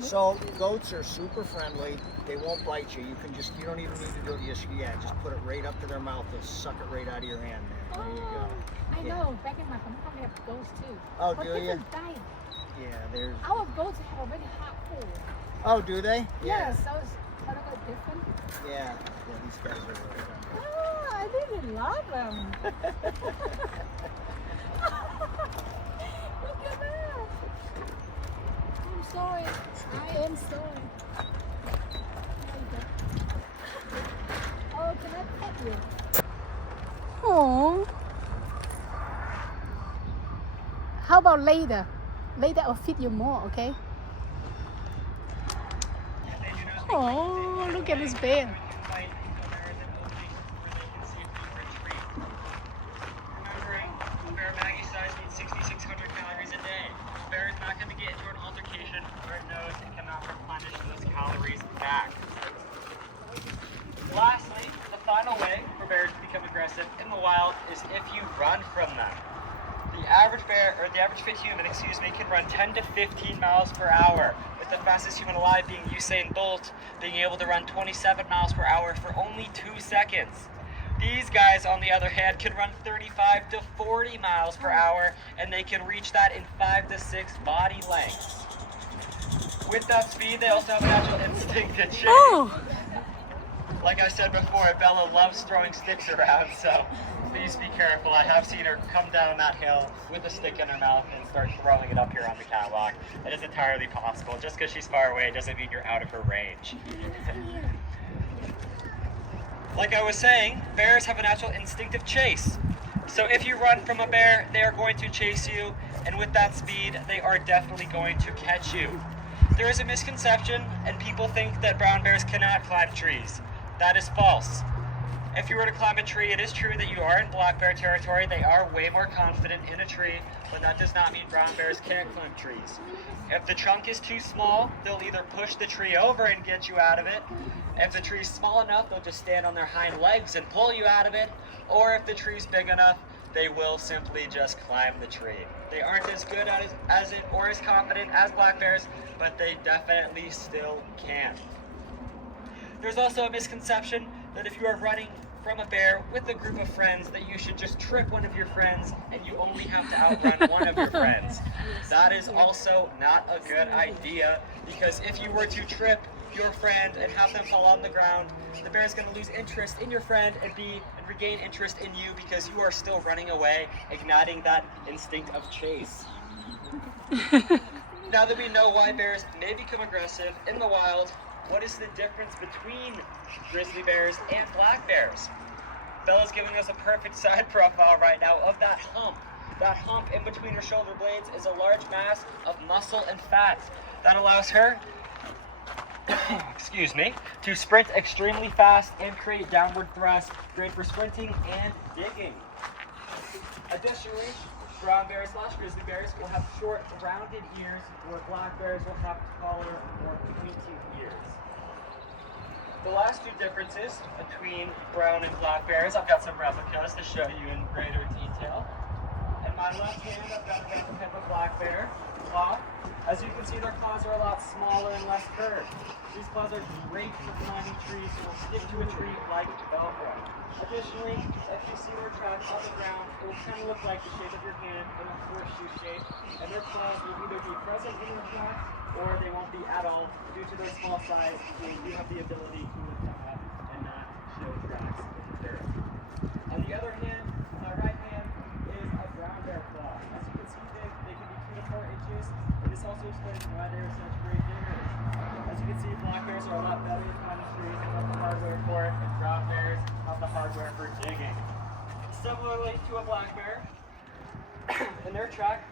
So goats are super friendly. They won't bite you. You don't even need to do it. Just put it right up to their mouth. They'll suck it right out of your hand. There you go. I know. Back in my hometown, we have goats too. Oh, but do you? different diet. Yeah, there's. Our goats have a very hot food. Oh, do they? Yeah, so it's a little bit different. Yeah, these guys are really friendly. Oh, I really love them. Look at that. I'm sorry. I am sorry. There you go. Oh, can I pet you? Oh. How about later? Later I'll feed you more, okay? Oh, look at this bear. Lastly, the final way for bears to become aggressive in the wild is if you run from them. The average bear, or the average fit human, can run 10 to 15 miles per hour, with the fastest human alive being Usain Bolt, being able to run 27 miles per hour for only 2 seconds. These guys, on the other hand, can run 35 to 40 miles per hour, and they can reach that in 5 to 6 body lengths. With that speed, they also have a natural instinct to chase. Oh. Like I said before, Bella loves throwing sticks around, so please be careful. I have seen her come down that hill with a stick in her mouth and start throwing it up here on the catwalk. It is entirely possible. Just because she's far away doesn't mean you're out of her range. Like I was saying, bears have a natural instinctive chase. So if you run from a bear, they are going to chase you, and with that speed, they are definitely going to catch you. There is a misconception, and people think that brown bears cannot climb trees. That is false. If you were to climb a tree, it is true that you are in black bear territory. They are way more confident in a tree, but that does not mean brown bears can't climb trees. If the trunk is too small, they'll either push the tree over and get you out of it. If the tree's small enough, they'll just stand on their hind legs and pull you out of it. Or if the tree's big enough, they will simply just climb the tree. They aren't as good as it or as confident as black bears, but they definitely still can. There's also a misconception that if you are running from a bear with a group of friends, that you should just trip one of your friends and you only have to outrun one of your friends. That is also not a good idea, because if you were to trip your friend and have them fall on the ground, the bear is going to lose interest in your friend and regain interest in you, because you are still running away, igniting that instinct of chase. Now that we know why bears may become aggressive in the wild, what is the difference between grizzly bears and black bears? Bella's giving us a perfect side profile right now of that hump. That hump in between her shoulder blades is a large mass of muscle and fat that allows her to sprint extremely fast and create downward thrust, great for sprinting and digging. Additionally, brown bears / grizzly bears will have short, rounded ears, where black bears will have taller, more pointy ears. The last two differences between brown and black bears, I've got some replicas to show you in greater detail. In my left hand, I've got a replica of a black bear claw. As you can see, their claws are a lot smaller and less curved. These claws are great for climbing trees and will stick to a tree like Velcro. Additionally, if you see their tracks on the ground, it will kind of look like the shape of your hand in a horseshoe shape, and their claws will either be present in your tracks or they won't be at all due to their small size. You have the ability to lift them up and not show tracks in dirt. On the other hand, my right hand is a brown bear claw. As you can see, they can be 2 to 4 inches, and this also explains why they are such great diggers. As you can see, black bears are a lot better at climbing trees and have the hardware for it, and brown bears have the hardware for digging. Similarly to a black bear, in their track,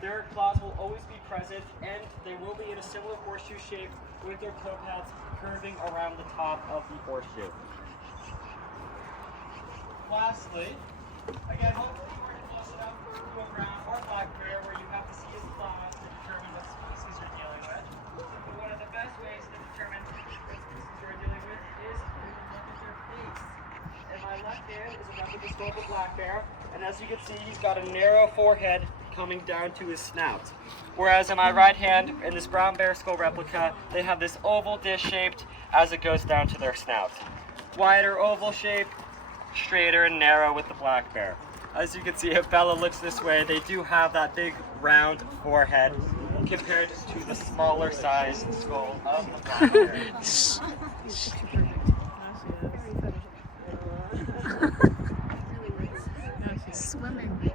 their claws will always be present, and they will be in a similar horseshoe shape with their toe pads curving around the top of the horseshoe. Lastly, again, hopefully you weren't close enough to a brown or black bear where you have to see his claws to determine what species you're dealing with. But one of the best ways to determine what species you're dealing with is to look at their face. In my left hand is a replica skull of a black bear, and as you can see, he's got a narrow forehead coming down to his snout. Whereas in my right hand, in this brown bear skull replica, they have this oval dish shaped as it goes down to their snout. Wider oval shape, straighter and narrow with the black bear. As you can see, if Bella looks this way, they do have that big round forehead compared to the smaller sized skull of the black bear. Swimming.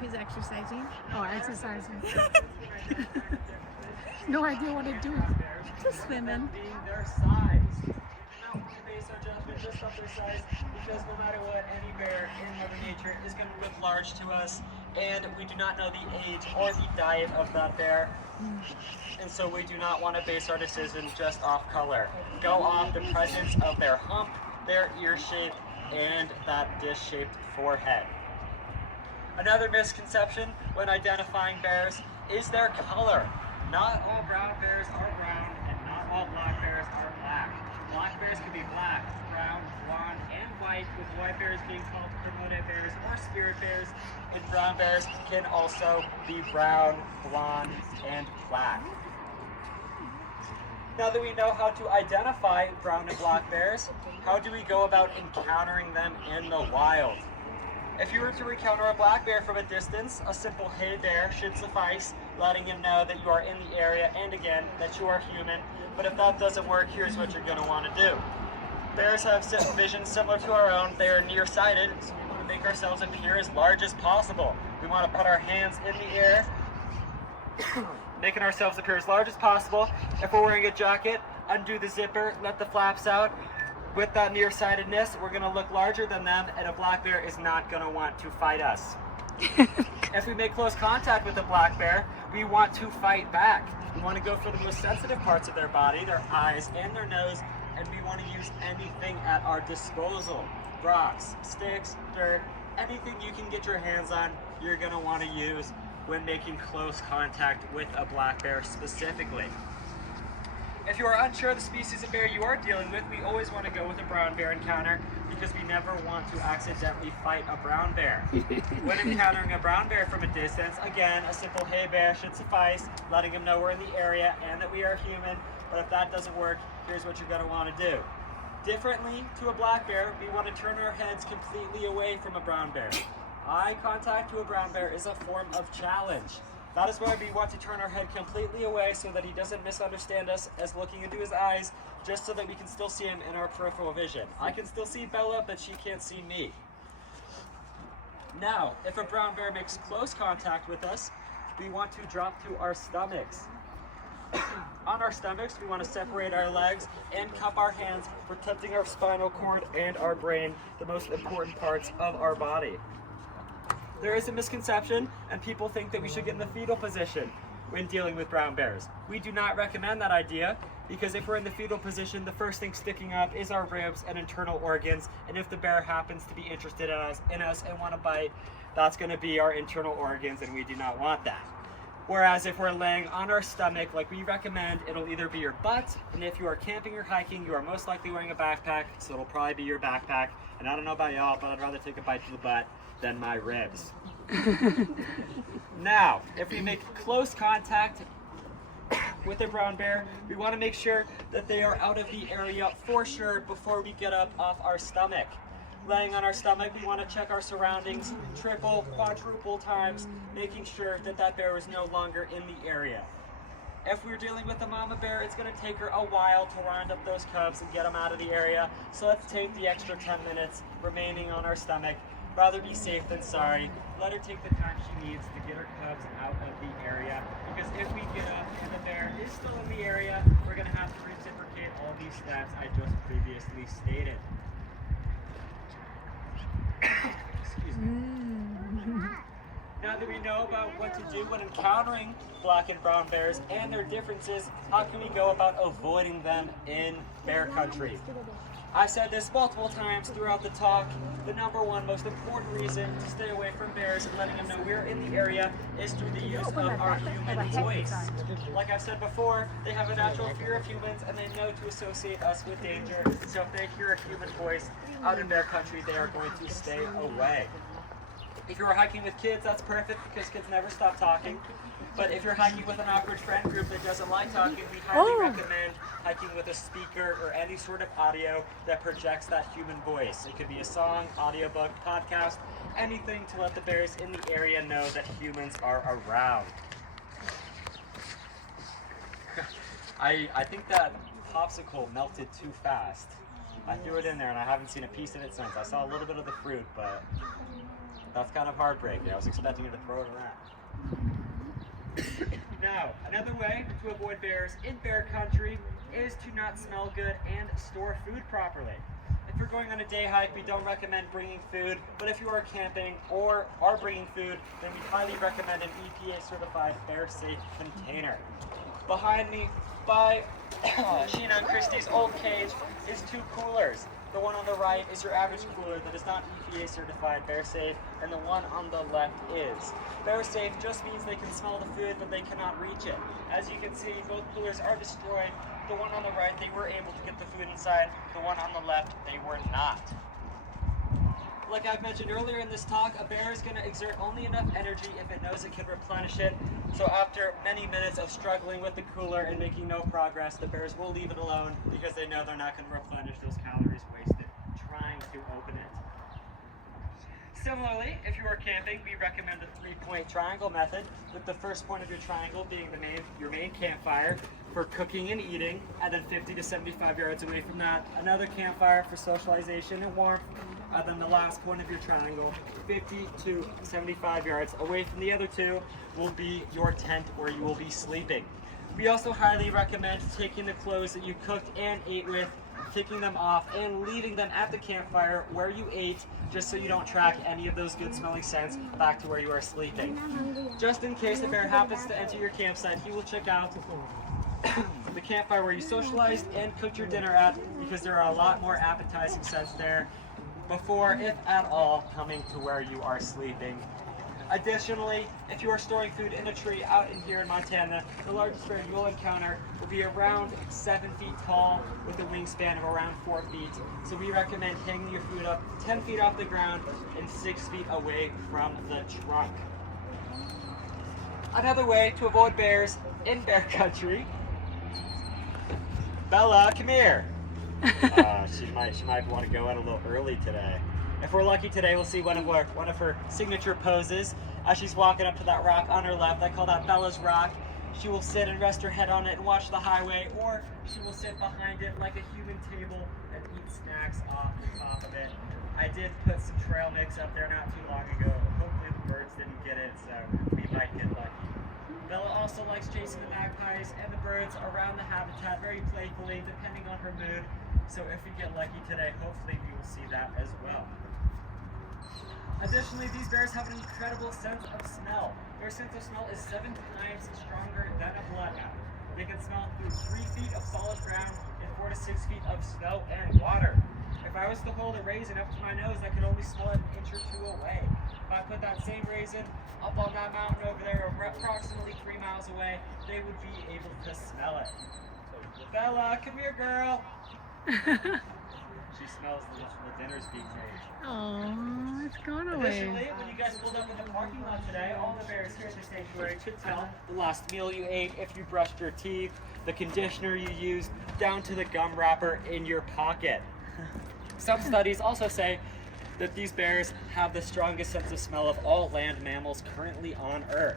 He's exercising. Oh, exercising. No idea what to do. Just swimming. Being their size. Now, we base our judgment just off their size because no matter what, any bear in Mother Nature is going to look large to us, and we do not know the age or the diet of that bear. And so we do not want to base our decision just off color. Go off the presence of their hump, their ear shape, and that dish-shaped forehead. Another misconception when identifying bears is their color. Not all brown bears are brown, and not all black bears are black. Black bears can be black, brown, blonde, and white, with white bears being called Kermode bears or spirit bears, and brown bears can also be brown, blonde, and black. Now that we know how to identify brown and black bears, how do we go about encountering them in the wild? If you were to encounter a black bear from a distance, a simple "hey bear" should suffice, letting him know that you are in the area and again, that you are human. But if that doesn't work, here's what you're going to want to do. Bears have vision similar to our own. They are nearsighted, so we want to make ourselves appear as large as possible. We want to put our hands in the air, making ourselves appear as large as possible. If we're wearing a jacket, undo the zipper, let the flaps out. With that nearsightedness, we're going to look larger than them, and a black bear is not going to want to fight us. If we make close contact with a black bear, we want to fight back. We want to go for the most sensitive parts of their body, their eyes and their nose, and we want to use anything at our disposal. Rocks, sticks, dirt, anything you can get your hands on, you're going to want to use when making close contact with a black bear specifically. If you are unsure of the species of bear you are dealing with, we always want to go with a brown bear encounter because we never want to accidentally fight a brown bear. When encountering a brown bear from a distance, again, a simple "hey bear" should suffice, letting him know we're in the area and that we are human. But if that doesn't work, here's what you're going to want to do. Differently to a black bear, we want to turn our heads completely away from a brown bear. Eye contact to a brown bear is a form of challenge. That is why we want to turn our head completely away so that he doesn't misunderstand us as looking into his eyes, just so that we can still see him in our peripheral vision. I can still see Bella, but she can't see me. Now, if a brown bear makes close contact with us, we want to drop to our stomachs. On our stomachs, we want to separate our legs and cup our hands, protecting our spinal cord and our brain, the most important parts of our body. There is a misconception, and people think that we should get in the fetal position when dealing with brown bears. We do not recommend that idea, because if we're in the fetal position, the first thing sticking up is our ribs and internal organs, and if the bear happens to be interested in us and want to bite, that's going to be our internal organs, and we do not want that. Whereas if we're laying on our stomach, like we recommend, it'll either be your butt, and if you are camping or hiking, you are most likely wearing a backpack, so it'll probably be your backpack. And I don't know about y'all, but I'd rather take a bite to the butt than my ribs. Now, if we make close contact with a brown bear, we want to make sure that they are out of the area for sure before we get up off our stomach. Laying on our stomach, we want to check our surroundings triple, quadruple times, making sure that that bear is no longer in the area. If we're dealing with a mama bear, it's going to take her a while to round up those cubs and get them out of the area, so let's take the extra 10 minutes remaining on our stomach. Rather be safe than sorry. Let her take the time she needs to get her cubs out of the area, because if we get up and the bear is still in the area, we're going to have to reciprocate all these steps I just previously stated. Excuse me. Now that we know about what to do when encountering black and brown bears and their differences, how can we go about avoiding them in bear country? I've said this multiple times throughout the talk. The number one most important reason to stay away from bears and letting them know we're in the area is through the use of our human voice. Like I've said before, they have a natural fear of humans and they know to associate us with danger. So if they hear a human voice out in bear country, they are going to stay away. If you are hiking with kids, that's perfect because kids never stop talking. But if you're hiking with an awkward friend group that doesn't like talking, we highly recommend hiking with a speaker or any sort of audio that projects that human voice. It could be a song, audiobook, podcast, anything to let the bears in the area know that humans are around. I think that popsicle melted too fast. I threw it in there and I haven't seen a piece of it since. I saw a little bit of the fruit, but that's kind of heartbreaking. I was expecting her to throw it around. Now, another way to avoid bears in bear country is to not smell good and store food properly. If you're going on a day hike, we don't recommend bringing food, but if you are camping or are bringing food, then we highly recommend an EPA certified bear safe container. Behind me, by Sheena and Christie's old cage, is 2 coolers. The one on the right is your average cooler that is not EPA certified bear safe, and the one on the left is. Bear safe just means they can smell the food, but they cannot reach it. As you can see, both coolers are destroyed. The one on the right, they were able to get the food inside. The one on the left, they were not. Like I've mentioned earlier in this talk, a bear is going to exert only enough energy if it knows it can replenish it. So after many minutes of struggling with the cooler and making no progress, the bears will leave it alone because they know they're not going to replenish those calories wasted trying to open it. Similarly, if you are camping, we recommend the 3-point triangle method, with the first point of your triangle being your main campfire for cooking and eating, and then 50 to 75 yards away from that, another campfire for socialization and warmth, and then the last point of your triangle, 50 to 75 yards away from the other two, will be your tent where you will be sleeping. We also highly recommend taking the clothes that you cooked and ate with, taking them off and leaving them at the campfire where you ate, just so you don't track any of those good smelling scents back to where you are sleeping. Just in case the bear happens to enter your campsite, he will check out the campfire where you socialized and cooked your dinner at, because there are a lot more appetizing scents there before, if at all, coming to where you are sleeping. Additionally, if you are storing food in a tree out in here in Montana, the largest bear you will encounter will be around 7 feet tall with a wingspan of around 4 feet. So we recommend hanging your food up 10 feet off the ground and 6 feet away from the trunk. Another way to avoid bears in bear country. Bella, come here. She might want to go out a little early today. If we're lucky today, we'll see one of her signature poses as she's walking up to that rock on her left. I call that Bella's Rock. She will sit and rest her head on it and watch the highway, or she will sit behind it like a human table and eat snacks off the top of it. I did put some trail mix up there not too long ago. Hopefully the birds didn't get it, so we might get lucky. Bella also likes chasing the magpies and the birds around the habitat very playfully, depending on her mood. So if we get lucky today, hopefully we will see that as well. Additionally, these bears have an incredible sense of smell. Their sense of smell is 7 times stronger than a bloodhound. They can smell through 3 feet of solid ground and 4 to 6 feet of snow and water. If I was to hold a raisin up to my nose, I could only smell it an inch or 2 away. If I put that same raisin up on that mountain over there, approximately 3 miles away, they would be able to smell it. Bella, come here, girl. She smells the dinner's being made. Oh, it's gone away. Additionally, when you guys pulled up in the parking lot today, all the bears here at the sanctuary could tell the last meal you ate, if you brushed your teeth, the conditioner you used, down to the gum wrapper in your pocket. Some studies also say that these bears have the strongest sense of smell of all land mammals currently on Earth.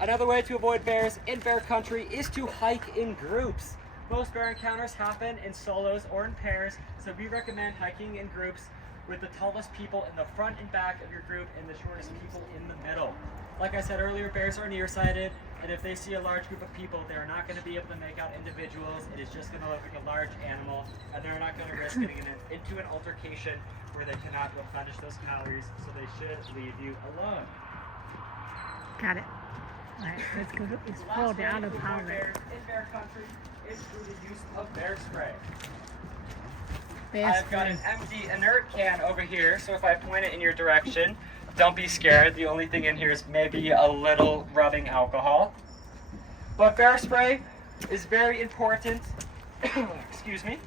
Another way to avoid bears in bear country is to hike in groups. Most bear encounters happen in solos or in pairs, so we recommend hiking in groups with the tallest people in the front and back of your group and the shortest people in the middle. Like I said earlier, bears are nearsighted, and if they see a large group of people, they're not going to be able to make out individuals. It is just going to look like a large animal, and they're not going to risk getting into an altercation where they cannot replenish those calories, so they should leave you alone. Got it. All right, let's go. It's fall down the power. Bears in bear country is through the use of bear spray. Bear I've got an empty inert can over here, so if I point it in your direction, don't be scared. The only thing in here is maybe a little rubbing alcohol. But bear spray is very important, excuse me,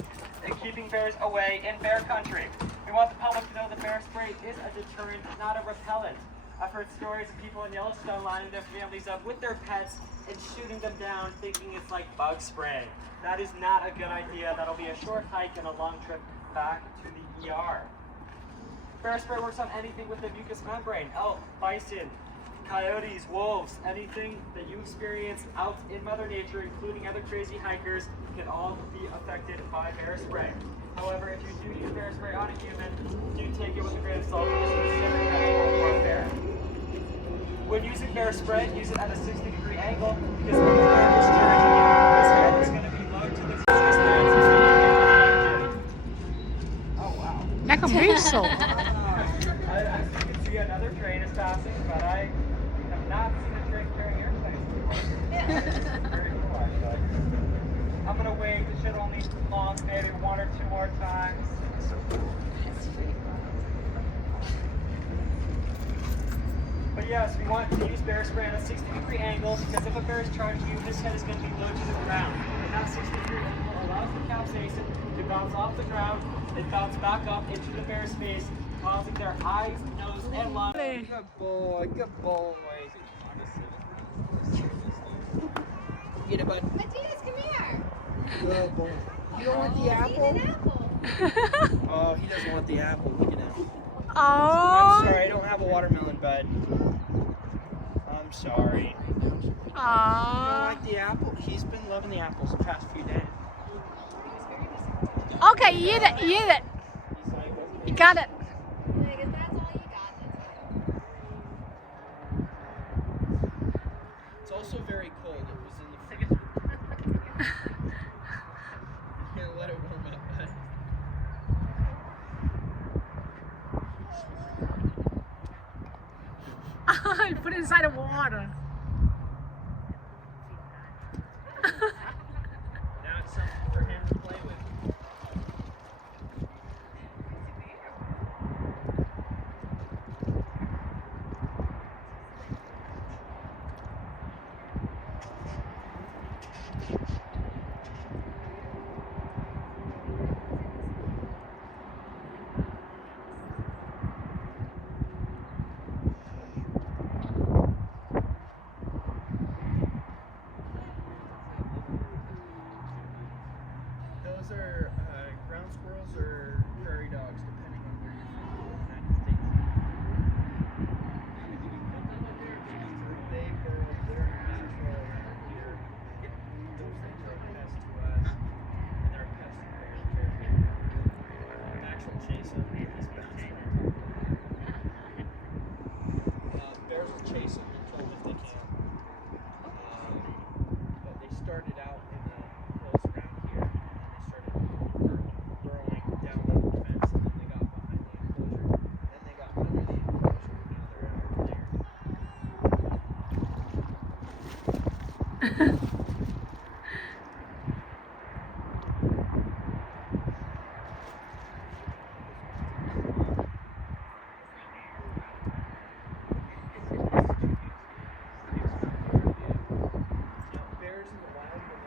in keeping bears away in bear country. We want the public to know that bear spray is a deterrent, not a repellent. I've heard stories of people in Yellowstone lining their families up with their pets and shooting them down thinking it's like bug spray. That is not a good idea. That'll be a short hike and a long trip back to the ER. Bear spray works on anything with a mucous membrane. Elk, bison, coyotes, wolves, anything that you experience out in Mother Nature, including other crazy hikers, can all be affected by bear spray. However, if you do use bear spray on a human, do take it with a grain of salt because consider it warfare. When using bear spray, use it at a 60-degree angle because if the bear is charging you, his head is going to be low to the resistance being affected. Oh wow. Like a missile. As you can see, another train is passing, but I have not seen a train carrying airplanes before. Very cool, actually. I'm gonna wait. This should only launch maybe 1 or 2 more times. But yes, we want to use bear spray at a 60-degree angle because if a bear is charging you, his head is going to be low to the ground. And that 60-degree angle allows the capsaicin to bounce off the ground and bounce back up into the bear's face, causing their eyes, nose, and lungs. Good boy, good boy. Get it, bud. Matthias, come here. Good boy. You don't want the Eat apple? an apple. Oh, he doesn't want the apple. Look at him. I'm Oh. sorry, I don't have a watermelon, bud. I'm sorry. You don't Aw. like the apple? He's been loving the apples the past few days. Okay, eat it, eat it. He's like, You got it. Like, if that's all you got, that's good. it's also very cold. It was in the freezer. Here, let it warm up, bud. I put it inside of water. Now it's something for him to play with. Those are ground squirrels or prairie dogs, depending on where you're from in the United States. They burrow their natural around here. Those things are a pest to us, and they're a pest to bears too. Max will chase them. He's bouncing them. Bears will chase them and kill them if they can. But they started out in the hills around here, and they started burrowing down the fence, and then they got behind the enclosure, and then they got under the enclosure, and now they're out there. Now, bears in the wild, when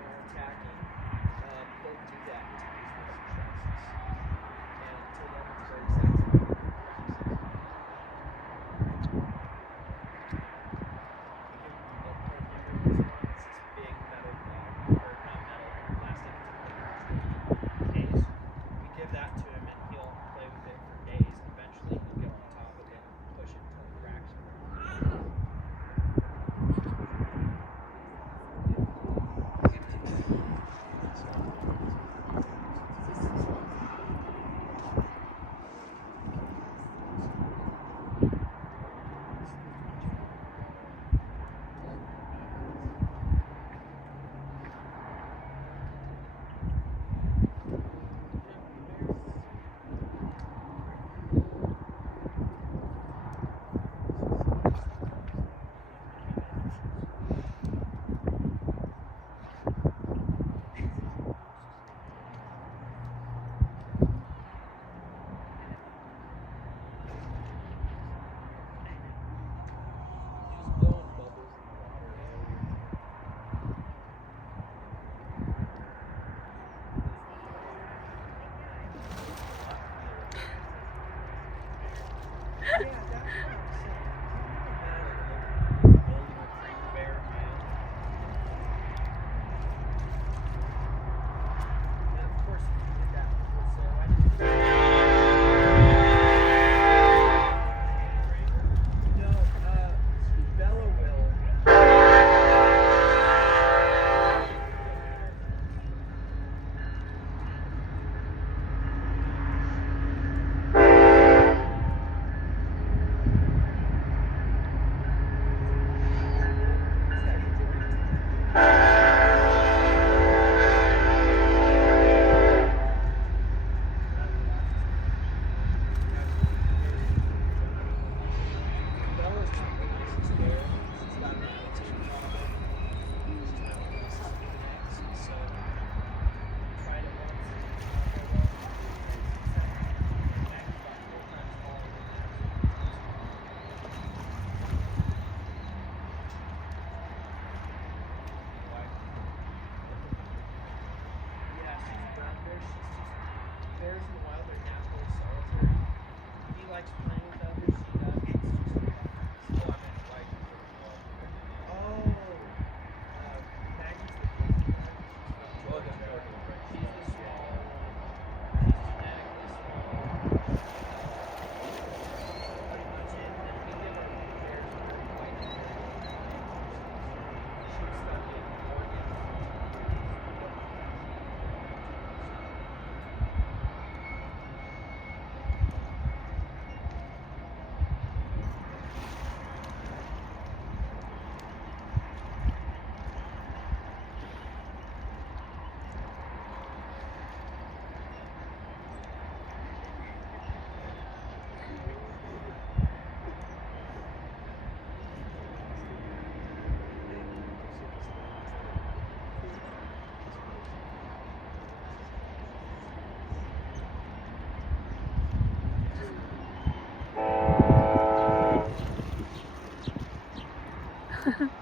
go.